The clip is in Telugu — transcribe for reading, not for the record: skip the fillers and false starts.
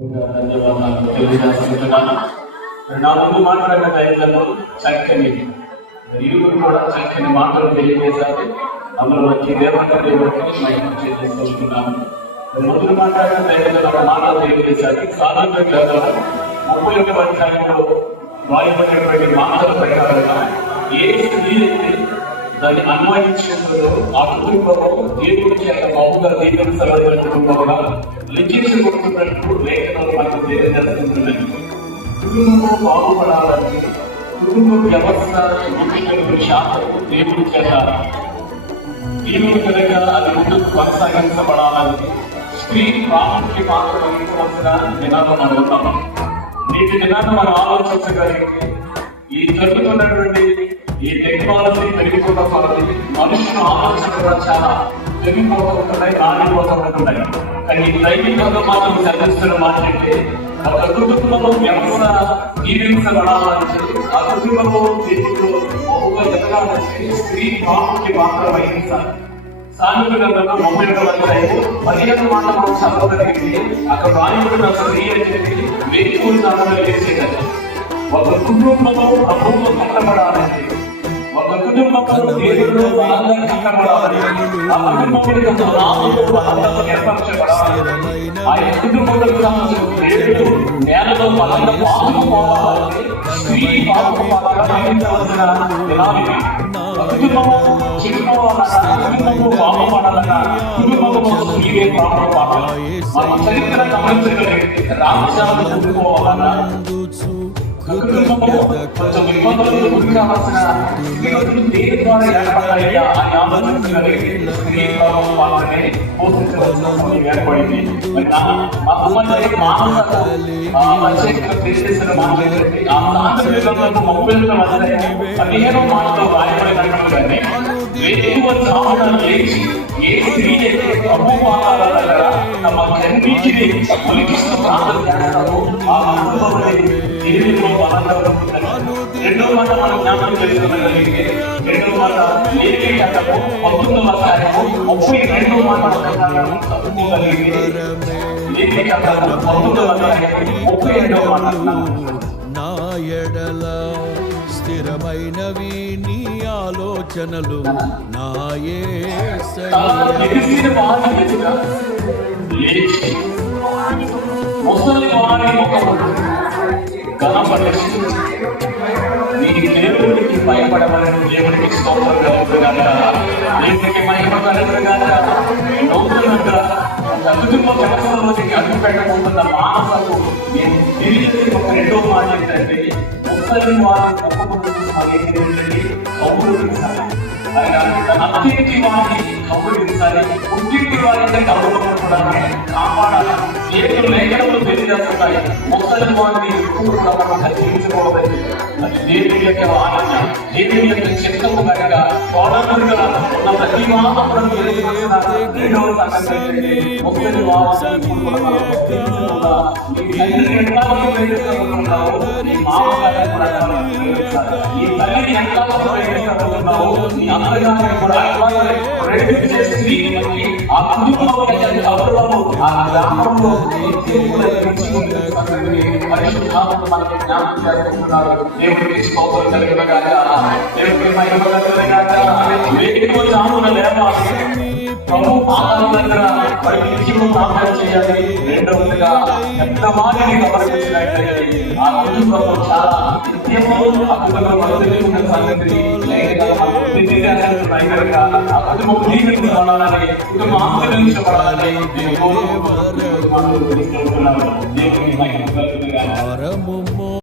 ధన్యవాదాలు తెలియజేస్తున్నాను. నా ముందు మాట్లాడిన దైవంలో చక్కని ఇరువురు కూడా చక్కని మాటలు తెలియజేశారు. అందులో వచ్చి దేవుడికి మహిమ చేస్తున్నాను. ముందు మాట్లాడిన దైవంలో మాటలు తెలియజేశారు. సాధారణ గ్రంథంలో 31వ అధ్యాయంలో రాయబడినటువంటి మాటల ప్రకారంగా ఏ స్త్రీ అయితే దాన్ని అన్వయించినప్పుడు ఆ కుటుంబము దేవుడి చేత బహుగా దీవించబడిన కుటుంబంగా లిఖించబడుతున్నట్టు లేఖనాలు మనకు తెలియజేస్తున్నాయి. కుటుంబము బాగుపడాలని కుటుంబ వ్యవస్థ శాతం దేవుడి చేత దేవుడి కనుక అది ముందుకు కొనసాగించబడాలని స్త్రీ ప్రాముఖ్య పాత్ర వహించవలసిన దినాన్ని అడుగుతాము. నేటి దినాన్ని మనం ఆలోచించగలిగితే ఈ జరుగుతున్నటువంటి ఈ టెక్నాలజీ పెరిగిపోవడం వల్ల మనుషుల ఆలోచన కూడా చాలా పెరిగిపోతూ ఉంటున్నాయి, నానిపోతూ ఉంటున్నాయి. కానీ దైవికంగా మాత్రం చదివిస్తున్న మాట అంటే ఒక కుటుంబంలో వ్యవస్థ జీవించబడాలంటే ఆ కుటుంబంలో దేవుడు బహుగా ఎదగాలంటే స్త్రీ ప్రాముఖ్య పాత్ర వహించాలి. సాంఘిక గ్రంథంలో 31వ అధ్యాయం 15వ మాట మనం చదవగలిగితే అక్కడ రాయబడిన స్త్రీ అనేది వేదికలు చదవగలిగేసేది. ఒక కుటుంబంలో ప్రభుత్వం కట్టబడాలంటే ఒక కుటుంబంలో దేవుడు బాగా కట్టబడాలి. ఆ కుటుంబంలో నామములు బలంగా ఏర్పరచబడాలి. ఆ కుటుంబంలో దేవుడు నేలలో బలంగా పాల్గొపోవాలంటే స్త్రీ పాల్గొనవలసిన దినాలు. కుటుంబము చెడిపోవాలన్నా కుటుంబము బాగుపడాలన్నా కుటుంబము స్త్రీలే బాగుపడాలి. మన చరిత్ర గమనించగలిగితే రామజాలు చదువుకోవాలన్నా కుటుంబంలో కొంచెం ఇబ్బందులు గురి కావాల్సిన దేని ద్వారా ఏర్పడ్డాయా అని ఆలోచించగలిగితే స్త్రీ మాత్రమే పోషించవలసిన సమయం ఏర్పడింది. ఏ స్త్రీ అయితే ప్రభు పాదాల దగ్గర తమ జన్మించిని తొలగిస్తూ ప్రార్థన చేస్తారో ఆ అనుభవం దేవుడిలో బలంగా ఉంటుంది. రెండో మాట మనం జ్ఞాపకం చేసుకున్నట్లయితే రెండో మాట లేఖీ చట్టము 19వ అధ్యాయము 32వ మాట ప్రకారం చదువుకోగలిగితే లేఖీ చట్టము 19వ అధ్యాయము 32వ మాట నా ఎడల స్థిరమైనవి నీ ఆలోచనలు నా యేసయ్యా ముసలి వారి ముఖము కనపడేసి నీ దేవుడికి భయపడవలను దేవుడికి స్తోత్రం కలుగుగాక, దేవుడికి మహిమ కలుగుగాక. నౌకరుగా కుటుంబ వ్యవస్థలోకి అడుగు పెట్టబోతున్న మానవులకు నేను తెలియజేసి ఒక రెండో మాట ఏంటంటే ముసలి వారి తప్పకుండా కౌగులించాలి. అత్యంటి వారిని కౌగులించాలి, పుట్టింటి వారిని కౌగులించడాన్ని కాపాడాలి. దేవుడు లేఖనములు తెలియజేస్తున్నాయి. ముసలి వారిని ఎప్పుడు కూడా మనం జీవించుకోవాలి. అది దేవుడి యొక్క ఆనంద, దేవుడి యొక్క చిత్తము కనుక కోడలుగా ఉన్న ప్రతి మానవులను తెలియజేసిన రెండవ సంగతి ముసలి వారిని ఈ తల్లిని ఎంత ఆ కుటుంబంలో ఆ గ్రామంలో మనకి జ్ఞాపకం చేస్తున్నారు. దేవుడికి స్తోత్రం కలిగినగాక, దేవుడికి మహిమ కలిగినగాక. వేదికలో చామున లేవాలి, ప్రభు పాదాల దగ్గర పరిమితిలో ప్రార్థన చేయాలి. రెండవదిగా ఎంత వారిని సమర్పించినట్లయితే ఆ కుటుంబంలో చాలా నిత్యము ఆ కుటుంబంలో మనం తెలుసుకున్న సంగతి ఆ కుటుంబం జీవించాలని కుటుంబం ఆశ్రయించబడాలని దేవుడు